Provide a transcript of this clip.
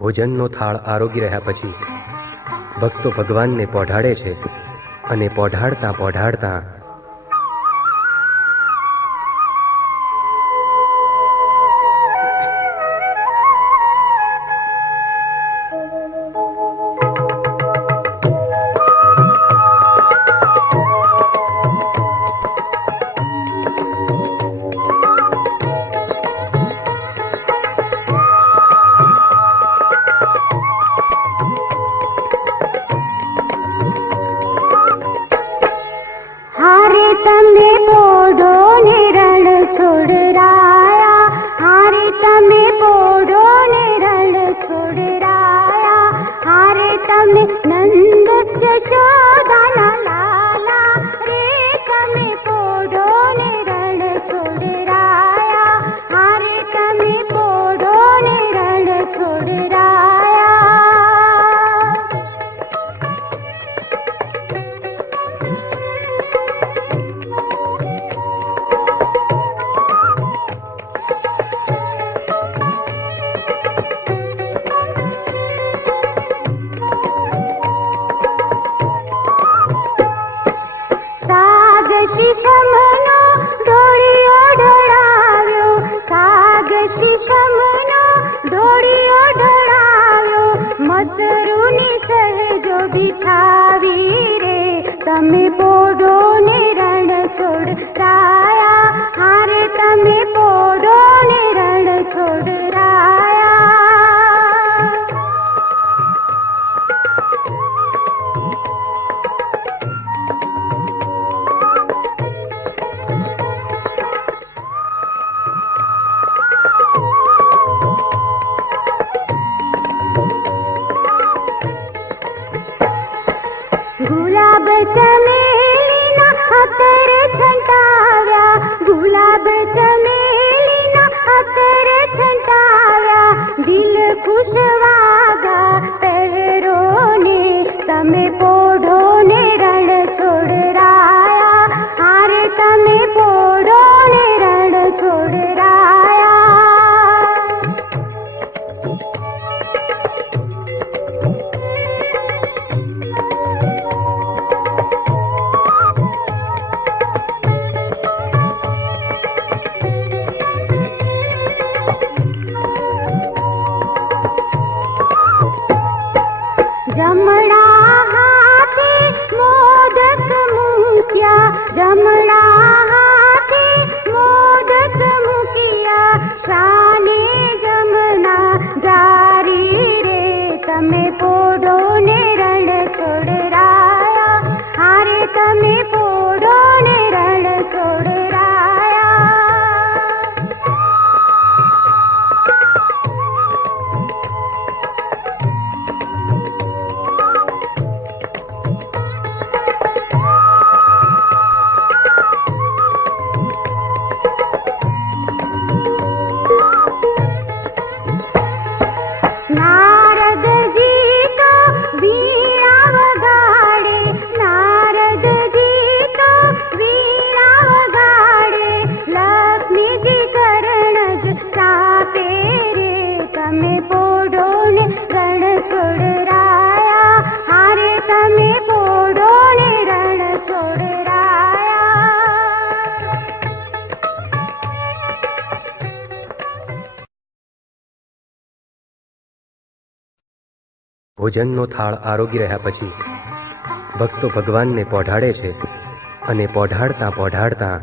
ભોજનનો થાળ આરોગી રહ્યા પછી ભક્તો ભગવાનને પોઢાડે છે અને પોઢાડતા પોઢાડતા તમે પોઢો ને રણ છોડરાયા, હારે તમે પોઢો ને રણ છોડરાયા, હારે તમે નંદ જશોદાના લાલા રે, તમે પોઢો ને રણ છોડરાયા, હારે તમે પોઢો ને રણ છોડરાયા. શીશમનો ઢોળિયો ઢળાવ્યો, સાગ શીશમનો ઢોળિયો ઢળાવ્યો, મસરૂની સહેજો બિછાવી રે, તમે પોઢો ને રણ છોડરાયા, હારે તમે પોઢો ને રણ છોડરાયા. ગુલાબ ચમેલીના અત્તર છંટાવ્યા, ગુલાબ ચમેલીના અત્તર છંટાવ્યા, દિલ ખુશવાગા પહેરો ને, તમે પોઢો ને રણ છોડરાયા, હારે તમે પોઢો ને રણ છોડરાયા. જમણા હાથે મોદક મૂક્યા, જમણા હાથે મોદક મૂક્યા, શાને જમના જારી રે, તમે પોઢો ને રણ છોડરાયા, હારે તમે પોઢો ને રણ છોડરાયા. નારદજી તો વીણા વગાડે, નારદજી તો વીણા વગાડે, લક્ષ્મીજી ચરણ જ ચાપે રે, તમે પોઢો ને રણ છોડરાયા, હારે તમે પોઢો ને રણ છોડરાયા. ભોજનનો થાળ આરોગી રહ્યા પછી ભક્તો ભગવાનને પોઢાડે છે અને પોઢાડતા પોઢાડતા